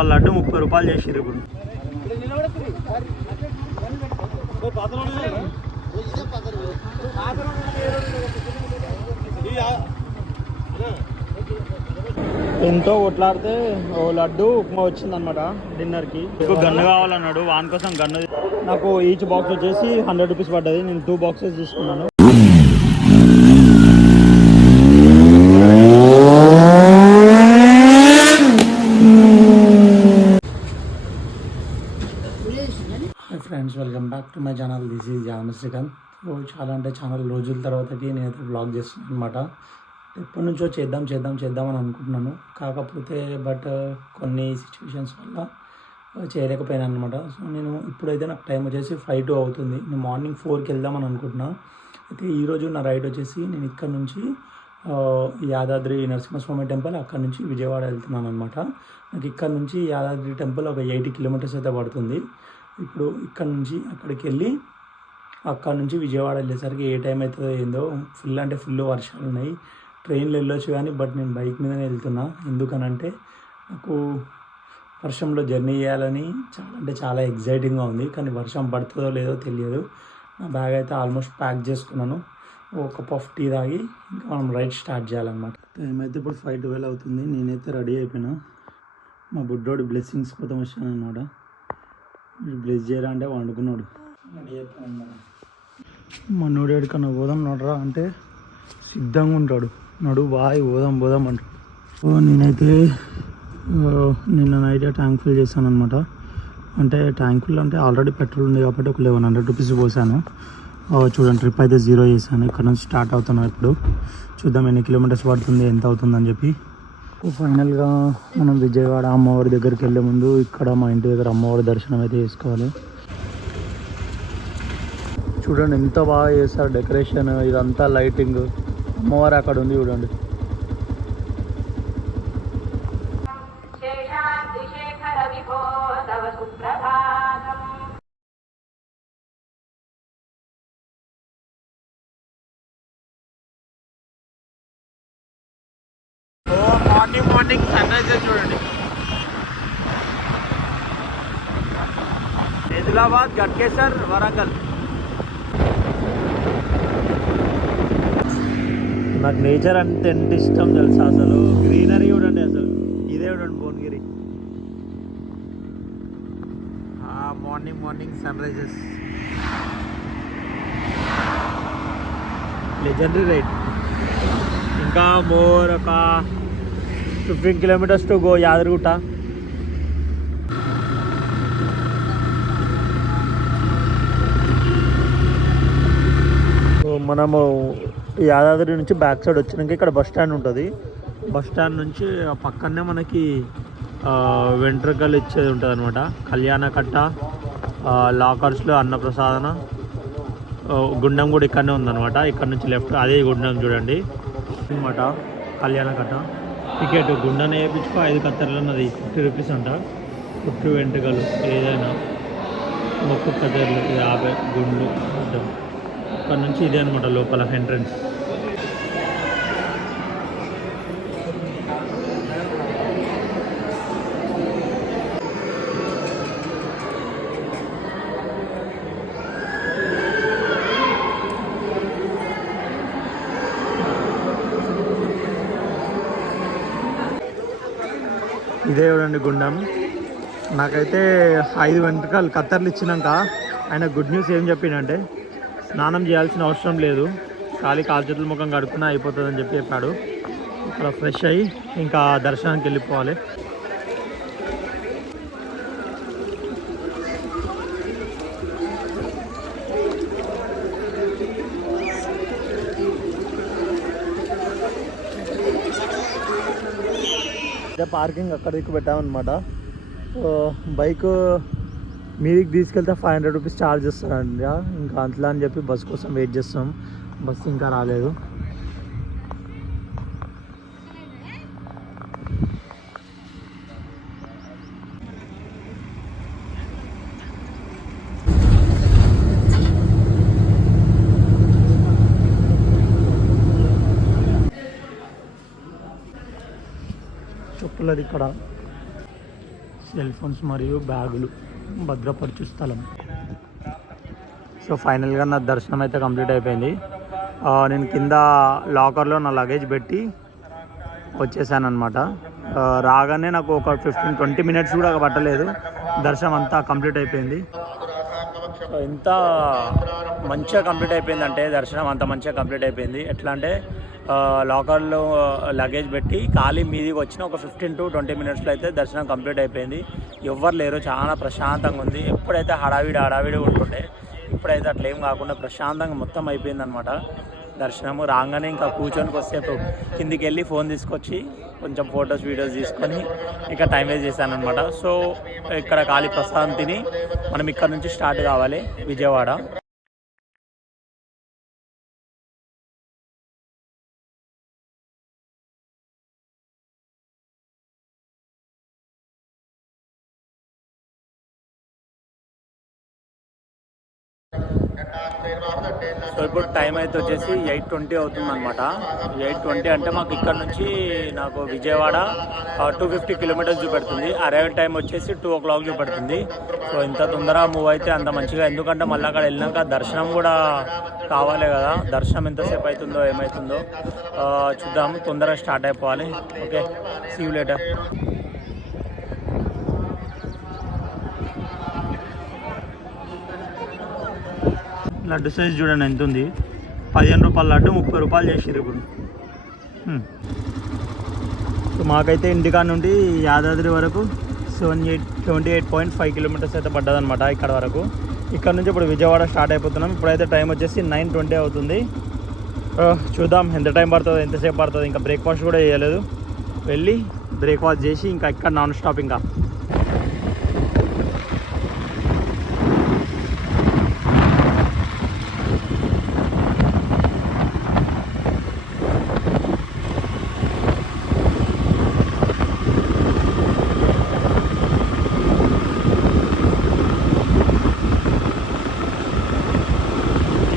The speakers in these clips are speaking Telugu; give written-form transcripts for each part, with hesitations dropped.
రూపాయల లడ్డు 30 రూపాయలు చేసిర్రు ఇప్పుడు. ఎంతో కొట్లాడితే ఓ లడ్డు ఉప్మా వచ్చిందనమాట డిన్నర్కి. మీకు గన్ను కావాలన్నాడు, వాని కోసం గన్ను. నాకు ఈచ్ బాక్స్ వచ్చేసి 100 రూపీస్ పడ్డది. నేను 2 బాక్సెస్ తీసుకున్నాను. Friends, welcome back to my channel. This is జామ శ్రీకాంత్. చాలా రోజుల తర్వాతకి నేనైతే వ్లాగ్ చేస్తున్నాను అనమాట. ఎప్పటి నుంచో చేద్దామని అనుకుంటున్నాను. కాకపోతే కొన్ని సిచ్యువేషన్స్ వల్ల చేయలేకపోయాను అనమాట. సో నేను ఇప్పుడైతే నాకు టైం వచ్చేసి 5 అవుతుంది. నేను మార్నింగ్ 4కి వెళ్దామని అనుకుంటున్నాను. అయితే ఈరోజు నా రైడ్ వచ్చేసి నేను ఇక్కడ నుంచి యాదాద్రి నరసింహస్వామి టెంపుల్, అక్కడ నుంచి విజయవాడ వెళ్తున్నాను అనమాట. నాకు ఇక్కడ నుంచి యాదాద్రి టెంపుల్ ఒక 80 కిలోమీటర్స్ అయితే పడుతుంది. ఇప్పుడు ఇక్కడ నుంచి అక్కడికి వెళ్ళి అక్కడ నుంచి విజయవాడ వెళ్ళేసరికి ఏ టైం అవుతుందో ఏందో. ఫుల్ వర్షాలు ఉన్నాయి. ట్రైన్లో వెళ్ళొచ్చు కానీ నేను బైక్ మీదనే వెళ్తున్నా. ఎందుకనంటే నాకు వర్షంలో జర్నీ చేయాలని చాలా ఎగ్జైటింగ్గా ఉంది. కానీ వర్షం పడుతుందో లేదో తెలియదు. నా బ్యాగ్ అయితే ఆల్మోస్ట్ ప్యాక్ చేసుకున్నాను. ఒక కప్ ఆఫ్ టీ తాగి ఇంకా మనం రైడ్ స్టార్ట్ చేయాలన్నమాట. టైం అయితే ఇప్పుడు 5:12 అవుతుంది. నేనైతే రెడీ అయిపోయినా. మా బుడ్డోడు బ్లెస్సింగ్స్ కోసం వచ్చాను అనమాట. బ్లెస్ చేయరా అంటే వండుకున్నాడు. రెడీ అయిపోయాను అన్నమాట. మా నోడు ఎక్కడికన్నా పోదాం నడరా అంటే సిద్ధంగా ఉంటాడు. నడు బాయ్ పోదాం అంటాడు. నేనైతే నిన్న నైట్ ట్యాంక్ ఫిల్ చేశాను అనమాట. అంటే ట్యాంక్ ఫిల్ అంటే ఆల్రెడీ పెట్రోల్ ఉంది కాబట్టి ఒక 1100 రూపీస్ పోసాను. చూడండి, ట్రిప్ అయితే 0 చేశాను. ఇక్కడ నుంచి స్టార్ట్ అవుతున్నాం. ఇప్పుడు చూద్దాం ఎన్ని కిలోమీటర్స్ పడుతుంది, ఎంత అవుతుందని చెప్పి. ఫైనల్గా మనం విజయవాడ అమ్మవారి దగ్గరికి వెళ్ళే ముందు ఇక్కడ మా ఇంటి దగ్గర అమ్మవారి దర్శనం అయితే చేసుకోవాలి. చూడండి ఎంత బాగా చేస్తారు డెకరేషన్, ఇదంతా లైటింగ్. అమ్మవారు అక్కడ ఉంది చూడండి. మార్నింగ్ సన్ రైజర్ చూడండి. ఆదిలాబాద్, గట్కేసర్, వరంగల్. నాకు నేచర్ అంటే ఎంత ఇష్టం తెలుసా. అసలు గ్రీనరీ చూడండి. అసలు ఇదే చూడండి Bhuvanagiri. Morning sun rises. Legendary ride. ఇంకా మోర్ ఒక 15 కిలోమీటర్స్ టు గో యాదగిరిగుట్ట. మనము యాదాద్రి నుంచి బ్యాక్ సైడ్ వచ్చినాక ఇక్కడ బస్ స్టాండ్ ఉంటుంది. బస్ స్టాండ్ నుంచి పక్కనే మనకి వెంట్రుకలు ఇచ్చేది ఉంటుంది అనమాట. కళ్యాణ కట్ట, లాకర్స్లో అన్నప్రసాదన, గుండం కూడా ఇక్కడనే ఉందన్నమాట. ఇక్కడ నుంచి లెఫ్ట్ అదే గుండం చూడండి అనమాట. కళ్యాణ కట్ట టికెట్ గుండాన్ని వేయించుకో 5 కత్తెరలు అన్నది 50 రూపీస్ అంట. 50 వెంట్రుకలు ఏదైనా, మొక్కు కత్తెరలు 50 గుండు. ఇక్కడ నుంచి ఇదే అనమాట లోపల ఎంట్రన్స్. ఇదే చూడండి గుండం. నాకైతే 5 వెంట్రుకలు కత్తెరలు ఇచ్చినాక ఆయన గుడ్ న్యూస్ ఏం చెప్పిండంటే స్నానం చేయాల్సిన అవసరం లేదు, ఖాళీ కాలు చేతుల ముఖం కడుక్కున్నా అయిపోతుందని చెప్పాడు. ఇక్కడ ఫ్రెష్ అయ్యి ఇంకా దర్శనానికి వెళ్ళిపోవాలి. పార్కింగ్ అక్కడ దిక్కు పెట్టామన్నమాట. బైక్ మీదికి తీసుకెళ్తే 500 రూపీస్ ఛార్జ్ చేస్తారండి. ఇంకా అంతలా అని చెప్పి బస్ కోసం వెయిట్ చేస్తాం. బస్ ఇంకా రాలేదు. చెప్పులది ఇక్కడ సెల్ ఫోన్స్ మరియు బ్యాగులు భద్రపరచు స్థలం. సో ఫైనల్గా నా దర్శనం అయితే కంప్లీట్ అయిపోయింది. నేను కింద లాకర్లో నా లగేజ్ పెట్టి వచ్చేసాను అనమాట. రాగానే నాకు ఒక 15-20 మినిట్స్ కూడా పట్టలేదు, దర్శనం అంతా కంప్లీట్ అయిపోయింది. ఎంత మంచిగా కంప్లీట్ అయిపోయిందంటే దర్శనం అంత మంచిగా కంప్లీట్ అయిపోయింది. ఎట్లా అంటే లాకర్లో లగేజ్ పెట్టి ఖాళీ మీదికి వచ్చిన ఒక 15-20 మినిట్స్లో అయితే దర్శనం కంప్లీట్ అయిపోయింది. ఎవ్వరు లేరు, చాలా ప్రశాంతంగా ఉంది. ఎప్పుడైతే హడావిడి ఉంటుండే, ఇప్పుడైతే అట్లా ఏం కాకుండా ప్రశాంతంగా మొత్తం అయిపోయింది అనమాట దర్శనము. రాగానే ఇంకా కూర్చొని కొద్దిసేపు కిందికి వెళ్ళి ఫోన్ తీసుకొచ్చి కొంచెం ఫొటోస్ వీడియోస్ తీసుకొని ఇక టైం వేస్ట్ చేశాను అనమాట. సో ఇక్కడ ఖాళీ ప్రసాదం తిని మనం ఇక్కడ నుంచి స్టార్ట్ కావాలి విజయవాడ. సో ఇప్పుడు టైం అయితే వచ్చేసి 8:20 అవుతుంది అనమాట. 8:20 అంటే మాకు ఇక్కడ నుంచి నాకు విజయవాడ 250 కిలోమీటర్స్ చూపెడుతుంది. అరైవల్ టైం వచ్చేసి 2 o'clock చూపెడుతుంది. సో ఇంత తొందరగా మూవ్ అయితే అంత మంచిగా, ఎందుకంటే మళ్ళీ అక్కడ వెళ్ళినాక దర్శనం కూడా కావాలి కదా. దర్శనం ఎంతసేపు అవుతుందో ఏమవుతుందో చూద్దాం, తొందరగా స్టార్ట్ అయిపోవాలి. Okay, see you later. Laddu size చూడండి ఎంత ఉంది, 15 రూపాయల లడ్డు 30 రూపాయలు చేసిర్రు ఇప్పుడు. సో మాకైతే ఇంటికాడ నుండి యాదాద్రి వరకు 78.5 కిలోమీటర్స్ అయితే పడ్డదనమాట ఇక్కడ వరకు. ఇక్కడ నుంచి ఇప్పుడు విజయవాడ స్టార్ట్ అయిపోతున్నాం. ఇప్పుడైతే టైం వచ్చేసి 9:20 అవుతుంది. చూద్దాం ఎంత టైం పడుతుందో, ఎంతసేపు పడుతుందో. ఇంకా బ్రేక్ఫాస్ట్ కూడా చేయలేదు, వెళ్ళి బ్రేక్ఫాస్ట్ చేసి ఇంకా ఇక్కడ నాన్ స్టాప్. ఇంకా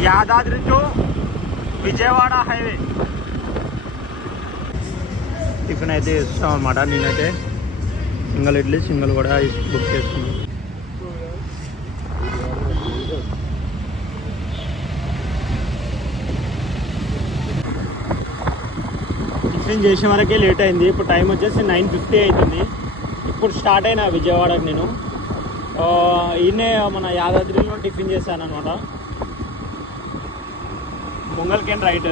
Yadadri to Vijayawada highway tiffin అయితే ఇస్తాం అనమాట. నేనైతే సింగల్ ఇడ్లీ సింగల్ కూడా బుక్ చేసుకున్నాను. టిఫిన్ చేసే వరకే లేట్ అయింది. ఇప్పుడు టైం వచ్చేసి 9:50 అవుతుంది. ఇప్పుడు స్టార్ట్ అయినా విజయవాడకి. నేను ఈయనే మన యాదాద్రిలో టిఫిన్ చేశాను అనమాట. ముంగల్కేన్ రైట్.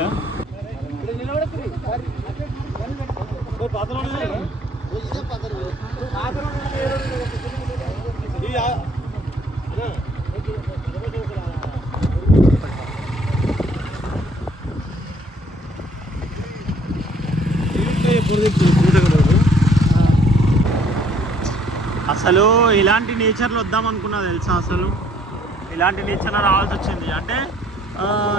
అసలు ఇలాంటి నేచర్లో వద్దాం అనుకున్నా తెలుసా. అసలు ఇలాంటి నేచర్లో రావాల్సి వచ్చింది. అంటే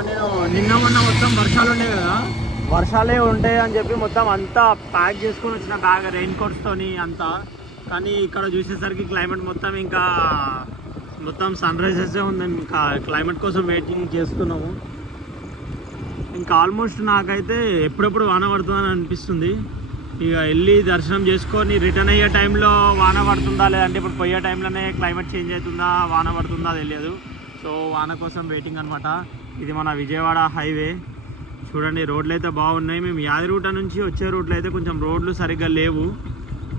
నేను నిన్న మొన్న మొత్తం వర్షాలు ఉండే కదా, వర్షాలే ఉంటాయి అని చెప్పి మొత్తం అంతా ప్యాక్ చేసుకొని వచ్చిన బ్యాగ్ రెయిన్ కోట్స్తోని అంతా. కానీ ఇక్కడ చూసేసరికి క్లైమేట్ మొత్తం ఇంకా మొత్తం సన్ రైజెసే ఉందని ఇంకా క్లైమేట్ కోసం వెయిటింగ్ చేస్తున్నాము. ఇంకా ఆల్మోస్ట్ నాకైతే ఎప్పుడెప్పుడు వాన పడుతుందని అనిపిస్తుంది. ఇక వెళ్ళి దర్శనం చేసుకొని రిటర్న్ అయ్యే టైంలో వాన పడుతుందా, లేదంటే ఇప్పుడు పోయే టైంలోనే క్లైమేట్ చేంజ్ అవుతుందా, వాన పడుతుందా తెలియదు. సో వాన కోసం వెయిటింగ్ అనమాట. ఇది మన విజయవాడ హైవే చూడండి. రోడ్లు అయితే బాగున్నాయి. మేము యాదగిరిగుట్ట నుంచి వచ్చే రూట్లో అయితే కొంచెం రోడ్లు సరిగ్గా లేవు,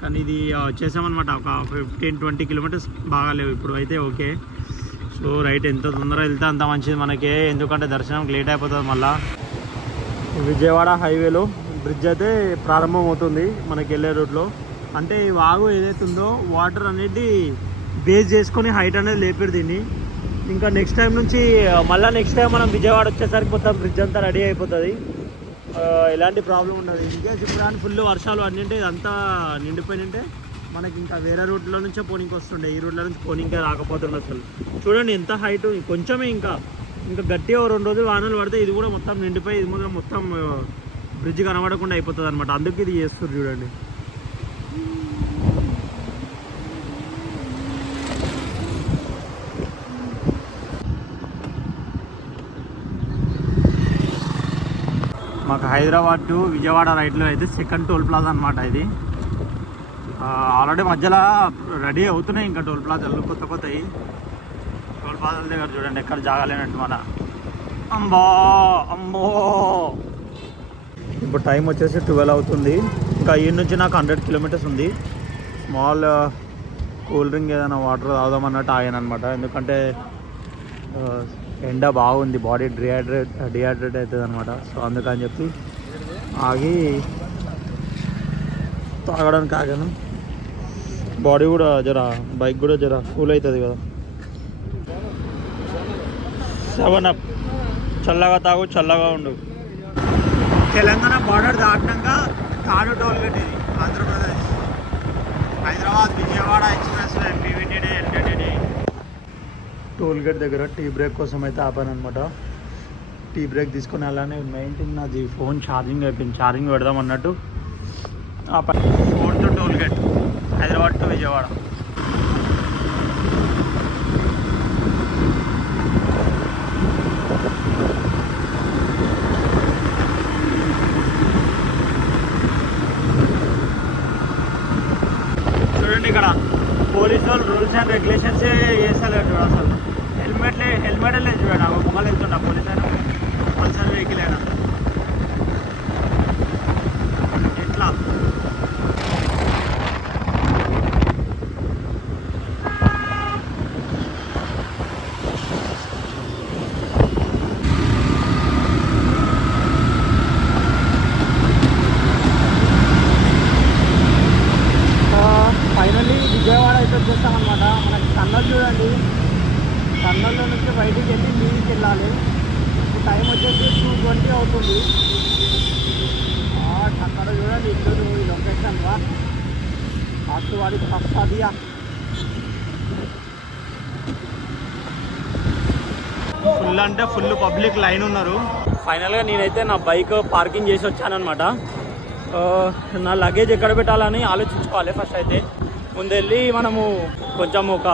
కానీ ఇది వచ్చేసామన్నమాట. ఒక 15-20 కిలోమీటర్స్ బాగా లేవు, ఇప్పుడు అయితే ఓకే. సో రైట్, ఎంత తొందరగా వెళ్తే అంత మంచిది మనకే, ఎందుకంటే దర్శనం లేట్ అయిపోతుంది. మళ్ళీ విజయవాడ హైవేలో బ్రిడ్జ్ అయితే ప్రారంభం అవుతుంది మనకి వెళ్ళే రూట్లో. అంటే ఈ వాగు ఏదైతే ఉందో వాటర్ అనేది బేస్ చేసుకొని హైట్ అనేది లేపారు దీన్ని. ఇంకా నెక్స్ట్ టైం నుంచి మళ్ళీ నెక్స్ట్ టైం మనం విజయవాడ వచ్చేసరికి మొత్తం బ్రిడ్జ్ అంతా రెడీ అయిపోతుంది, ఎలాంటి ప్రాబ్లం ఉండదు. ఇన్కేస్ ఇప్పుడు కానీ ఫుల్ వర్షాలు అన్నింటే ఇదంతా నిండిపోయినంటే మనకి ఇంకా వేరే రూట్లో నుంచే పోనీకి వస్తుండే, ఈ రూట్లో నుంచి పోనీకే రాకపోతుండే. అసలు చూడండి ఎంత హైట్, కొంచెమే ఇంకా గట్టిగా 2 రోజులు వానలు పడితే ఇది కూడా మొత్తం నిండిపోయి ఇది మొత్తం బ్రిడ్జ్ కనబడకుండా అయిపోతుంది అనమాట. అందుకు ఇది చేస్తారు చూడండి. మాకు హైదరాబాద్ టు విజయవాడ రైట్లో అయితే సెకండ్ టోల్ ప్లాజా అనమాట ఇది. ఆల్రెడీ మధ్యలో రెడీ అవుతున్నాయి ఇంకా టోల్ ప్లాజాలు కొత్త కొత్తవి. టోల్ ప్లాజాల దగ్గర చూడండి ఎక్కడ జాగాలేనట్టు మన అమ్మో అమ్మో. ఇప్పుడు టైం వచ్చేసి 12 అవుతుంది. ఇంకా ఈ నుంచి నాకు 100 కిలోమీటర్స్ ఉంది. స్మాల్ కూల్ డ్రింక్ ఏదైనా వాటర్ తాగుదామన్నట్టు ఆగాను అనమాట. ఎందుకంటే ఎండ బాగుంది, బాడీ డిహైడ్రేట్ అవుతుంది అనమాట. సో అందుకని చెప్పి ఆగి తాగడానికి ఆగాను. బాడీ కూడా బైక్ కూడా కూల్ అవుతుంది కదా. 7 అప్ చల్లగా తాగు, చల్లగా ఉండు. తెలంగాణ బార్డర్ దాటినాక తాడు టోల్ గేట్ ఇది ఆంధ్రప్రదేశ్. హైదరాబాద్ విజయవాడ ఎక్స్ప్రెస్ వే పీవీటీడీ ఎల్టీటీడీ టోల్ గేట్ దగ్గర టీ బ్రేక్ కోసం అయితే ఆపాను అనమాట. టీ బ్రేక్ తీసుకుని అలానే మెయిన్ థింగ్ నాది ఫోన్ ఛార్జింగ్ అయిపోయింది. ఛార్జింగ్ పెడదాం అన్నట్టు ఆపా. 4th toll gate Hyderabad to Vijayawada. చూడండి ఇక్కడ పోలీసు వాళ్ళు రూల్స్ అండ్ రెగ్యులేషన్స్ చేస్తలేడు అసలు. హెల్మెట్ లేదు చూడండి. మొక్కలు వెళ్తుండ పోలీసు అయినా పల్సర్ వెహికల్ అయినా ఎట్లా. ఫైనల్లీ విజయవాడ అయితే వచ్చేస్తామన్నమాట. మనకి టన్నల్ చూడండి, టన్నల్లో నుంచి బయటికి వెళ్ళి నీళ్ళకి వెళ్ళాలి. టైం వచ్చేసి 2:20 అవుతుంది. అక్కడ చూడండి ఇల్లు, ఈ లొకేషన్ రా అటు వాడికి వస్తుందియా. ఫుల్ అంటే ఫుల్ పబ్లిక్ లైన్ ఉన్నారు. ఫైనల్గా నేనైతే నా బైక్ పార్కింగ్ చేసి వచ్చానమాట. నా లగేజ్ ఎక్కడ పెట్టాలని ఆలోచించుకోవాలి. ఫస్ట్ అయితే ముందెళ్ళి మనము కొంచెం ఒక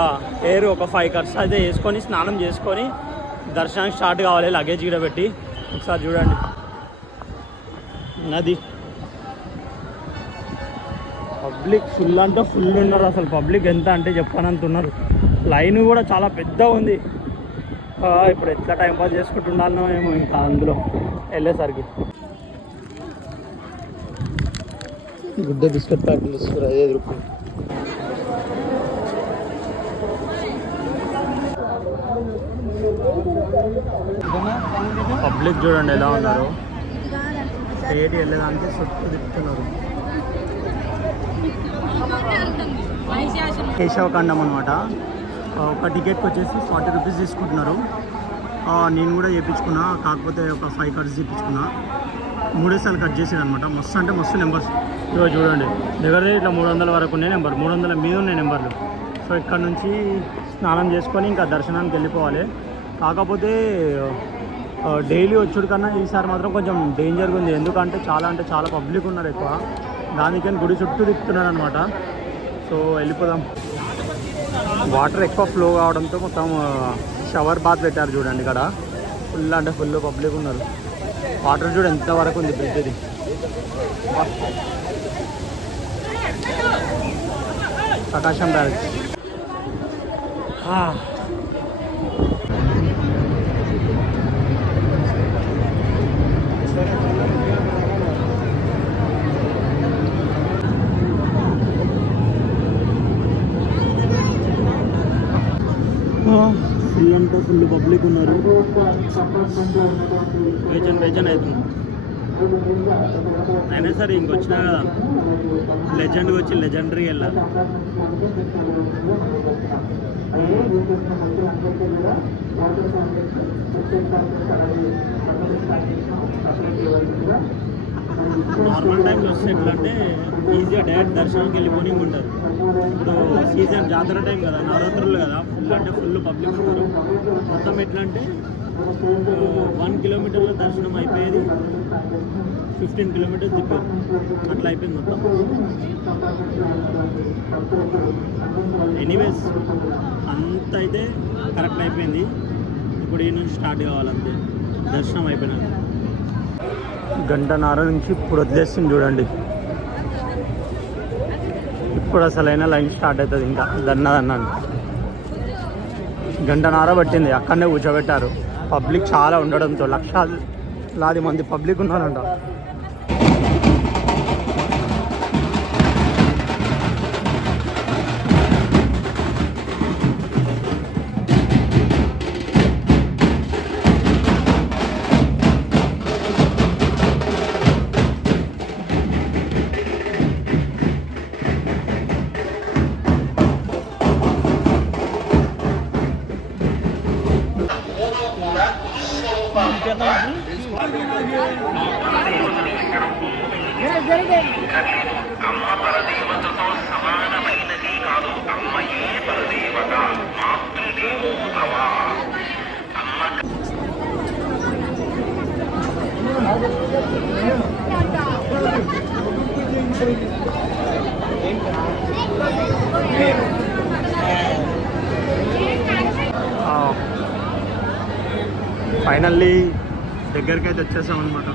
5 కట్స్ అయితే వేసుకొని స్నానం చేసుకొని దర్శనానికి స్టార్ట్ కావాలి. లగేజ్ కూడా పెట్టి ఒకసారి చూడండి నది. పబ్లిక్ ఫుల్ అంటే ఫుల్ ఉన్నారు. అసలు పబ్లిక్ ఎంత అంటే చెప్పనంత ఉన్నారు. లైన్ కూడా చాలా పెద్ద ఉంది. ఇప్పుడు ఎట్లా టైంపాస్ చేసుకుంటున్నానో ఏమో ఇంకా అందులో వెళ్ళేసరికి. గుడ్డ బిస్కెట్ ప్యాకెట్లు ఇస్తారు 5 రూపాయలు. పబ్లిక్ చూడండి ఎలా ఉన్నారు. ఏటి వెళ్ళేదానికి చుట్టూ తిప్పుతున్నారు. కేశవఖండం అనమాట. ఒక టికెట్కి వచ్చేసి 40 రూపీస్ తీసుకుంటున్నారు. నేను కూడా చేయించుకున్నా, కాకపోతే ఒక 5 కట్స్ చేయించుకున్నా. 3 సార్లు కట్ చేసేది అనమాట. మస్తు అంటే మస్తు నెంబర్స్ చూడండి. దగ్గర ఇట్లా 300 వరకు ఉన్నాయి నెంబర్, 300 మీద ఉన్నాయి నెంబర్లు. సో ఇక్కడ నుంచి స్నానం చేసుకొని ఇంకా దర్శనానికి వెళ్ళిపోవాలి. కాకపోతే డైలీ వచ్చుడు కన్నా ఈసారి మాత్రం కొంచెం డేంజర్గా ఉంది. ఎందుకంటే చాలా పబ్లిక్ ఉన్నారు ఎక్కువ. దానికని గుడి చుట్టూ తిప్పుతున్నారు అనమాట. సో వెళ్ళిపోదాం. వాటర్ ఎక్కువ ఫ్లో కావడంతో మొత్తం షవర్ బాత్ పెట్టారు చూడండి. ఇక్కడ ఫుల్ అంటే ఫుల్ పబ్లిక్ ఉన్నారు. వాటర్ చూడ ఎంత వరకు ఉంది బ్రిడ్జ్ ఇది. ప్రకాశం బ్యారేజ్. ఫుల్ అంటే ఫుల్ పబ్లిక్ ఉన్నారు. వేచన్ అవుతుంది. అయినా సరే ఇంకొచ్చినా కదా లెజెండ్కి వచ్చి లెజెండరీ వెళ్ళాలి. నార్మల్ టైంలో వస్తే ఎట్లా అంటే ఈజీగా డైరెక్ట్ దర్శనానికి వెళ్ళిపోయి ఉంటారు. ఇప్పుడు సీజన్ జాతర టైం కదా, నవరాత్రులు కదా, ఫుల్ అంటే ఫుల్ పబ్లిక్ ఉంటారు. మొత్తం ఎట్లా అంటే 1 కిలోమీటర్లో దర్శనం అయిపోయేది 15 కిలోమీటర్స్ తిప్పారు. అట్లా అయిపోయింది మొత్తం. ఎనీవేస్ అంత అయితే కరెక్ట్ అయిపోయింది. ఇప్పుడు ఈ నుంచి స్టార్ట్ కావాలంతే దర్శనం అయిపోయినాక. 1.5 గంట నుంచి ఇప్పుడు వదిలేస్తుంది చూడండి. ఇప్పుడు అసలైన లైన్ స్టార్ట్ అవుతుంది. ఇంకా దన్నాను గంటన్నర పట్టింది. అక్కడనే కూర్చోబెట్టారు. పబ్లిక్ చాలా ఉండడంతో లక్షలాది మంది పబ్లిక్ ఉన్నారంట. ఫైనల్లీ దగ్గరికి అయితే వచ్చేసాం అనమాట.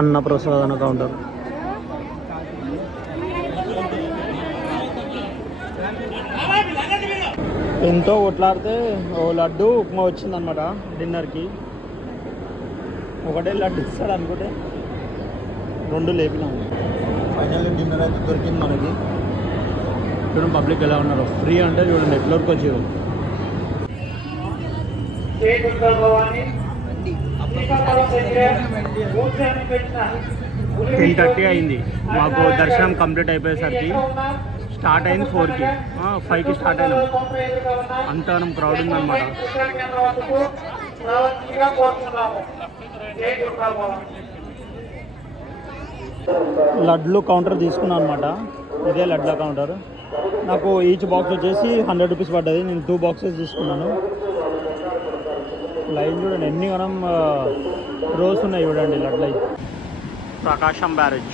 అన్నప్రసాదన కౌంటర్. ఎంతో కొట్లాడితే ఓ లడ్డు ఉప్మా వచ్చిందనమాట డిన్నర్కి. ఒకటే లడ్డు ఇస్తాడు అనుకుంటే 2 లేపినాము. ఫైనల్లీ డిన్నర్ అయితే దొరికింది మనకి. చూడండి పబ్లిక్ ఎలా ఉన్నారు. ఫ్రీ అంటే చూడండి నెట్వర్క్ వచ్చేది. 10:30 అయింది. మాకు దర్శనం కంప్లీట్ అయిపోయేసరికి స్టార్ట్ అయింది 4కి. 5కి స్టార్ట్ అయినాం. అంత క్రౌడ్ ఉందన్నమాట. లడ్లు కౌంటర్ తీసుకున్నాను అనమాట. ఇదే లడ్ల కౌంటర్. నాకు ఈచ్ బాక్స్ వచ్చేసి 100 రూపీస్ పడ్డది. నేను 2 బాక్సెస్ తీసుకున్నాను. లైన్ చూడండి ఎన్ని మనం రోస్ ఉన్నాయి చూడండి లడ్లు. ప్రకాశం బ్యారేజ్.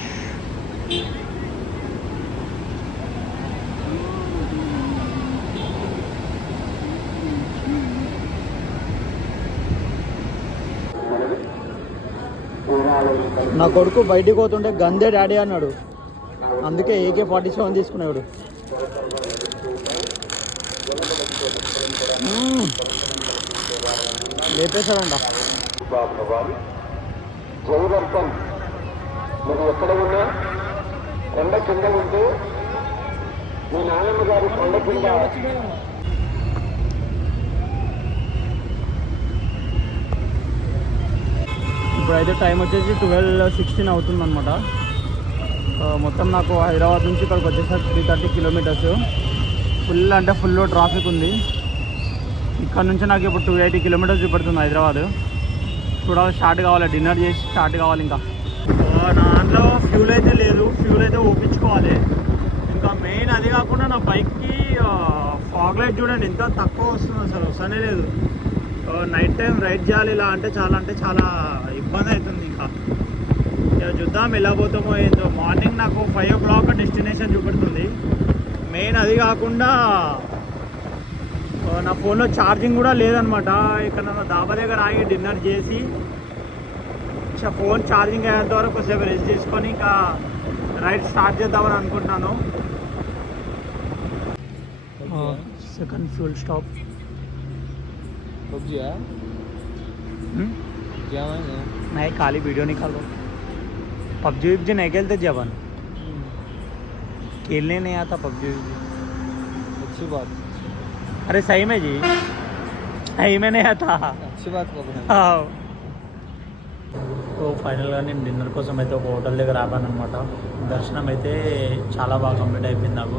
నా కొడుకు బయటికి పోతుంటే గందే డాడీ అన్నాడు. అందుకే AK-47 తీసుకున్నాడు. లేపేశాడంట. జయవర్తం మీరు ఎక్కడ ఉన్నా కొండ కింద ఉంటే మీ నాయన గారి కొండ కింద. ఇప్పుడైతే టైం వచ్చేసి 12:16 అవుతుంది అనమాట. మొత్తం నాకు హైదరాబాద్ నుంచి ఇక్కడికి వచ్చేసరికి 330 కిలోమీటర్స్. ఫుల్ అంటే ఫుల్ ట్రాఫిక్ ఉంది. ఇక్కడ నుంచి నాకు ఇప్పుడు 280 కిలోమీటర్స్ చూపెడుతుంది హైదరాబాద్. చూడాలి, స్టార్ట్ కావాలి. డిన్నర్ చేసి స్టార్ట్ కావాలి. ఇంకా నా దాంట్లో ఫ్యూల్ అయితే లేదు. ఫ్యూల్ అయితే ఒప్పించుకోవాలి. ఇంకా మెయిన్ అది కాకుండా నా బైక్కి ఫాగ్ లైట్ చూడండి ఎంత తక్కువ వస్తుంది. అసలు వస్తూనే లేదు. నైట్ టైం రైడ్ చేయాలి ఇలా అంటే చాలా ఇబ్బంది అవుతుంది. ఇంకా చూద్దాం ఎలా పోతామో ఏంటో. మార్నింగ్ నాకు 5 o'clock డెస్టినేషన్ చూపెడుతుంది. మెయిన్ అది కాకుండా నా ఫోన్లో ఛార్జింగ్ కూడా లేదనమాట. ఇక్కడ నా డాబా దగ్గర ఆగి డిన్నర్ చేసి ఫోన్ ఛార్జింగ్ అయ్యేంత వరకు కొద్దిసేపు రెస్ట్ చేసుకొని ఇంకా రైడ్ స్టార్ట్ చేద్దామని అనుకుంటున్నాను. Second fuel stop. नहीं खाली वीडियो निकालो. पबजी नहीं खेलते जवन. खेलने नहीं आता पबजी. अच्छी बात. अरे सही में जी, सही में नहीं आता. अच्छी बात कर रहे हैं. तो ఫైనల్గా నేను డిన్నర్ కోసం అయితే ఒక హోటల్ దగ్గర ఆపానమాట. దర్శనం అయితే చాలా బాగా కంప్లీట్ అయిపోయింది. నాకు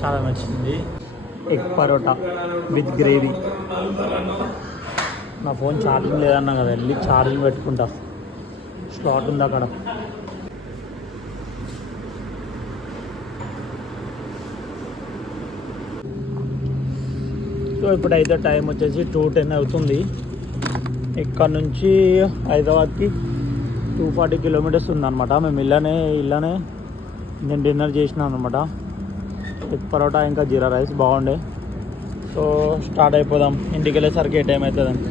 చాలా నచ్చింది. Egg parotta with gravy. నా ఫోన్ ఛార్జింగ్ లేదన్నా కదా, వెళ్ళి ఛార్జింగ్ పెట్టుకుంటా. స్లాట్ ఉంది అక్కడ. సో ఇప్పుడైతే టైం వచ్చేసి 2:10 అవుతుంది. ఇక్కడ నుంచి హైదరాబాద్కి 240 కిలోమీటర్స్ ఉందన్నమాట. మేము ఇలానే నేను డిన్నర్ చేసినాను అనమాట. ఎగ్ పరోటా ఇంకా జీరా రైస్ బాగుండే. సో స్టార్ట్ అయిపోదాం. ఇంటికి వెళ్ళేసరికి ఏ టైం అవుతుందండి.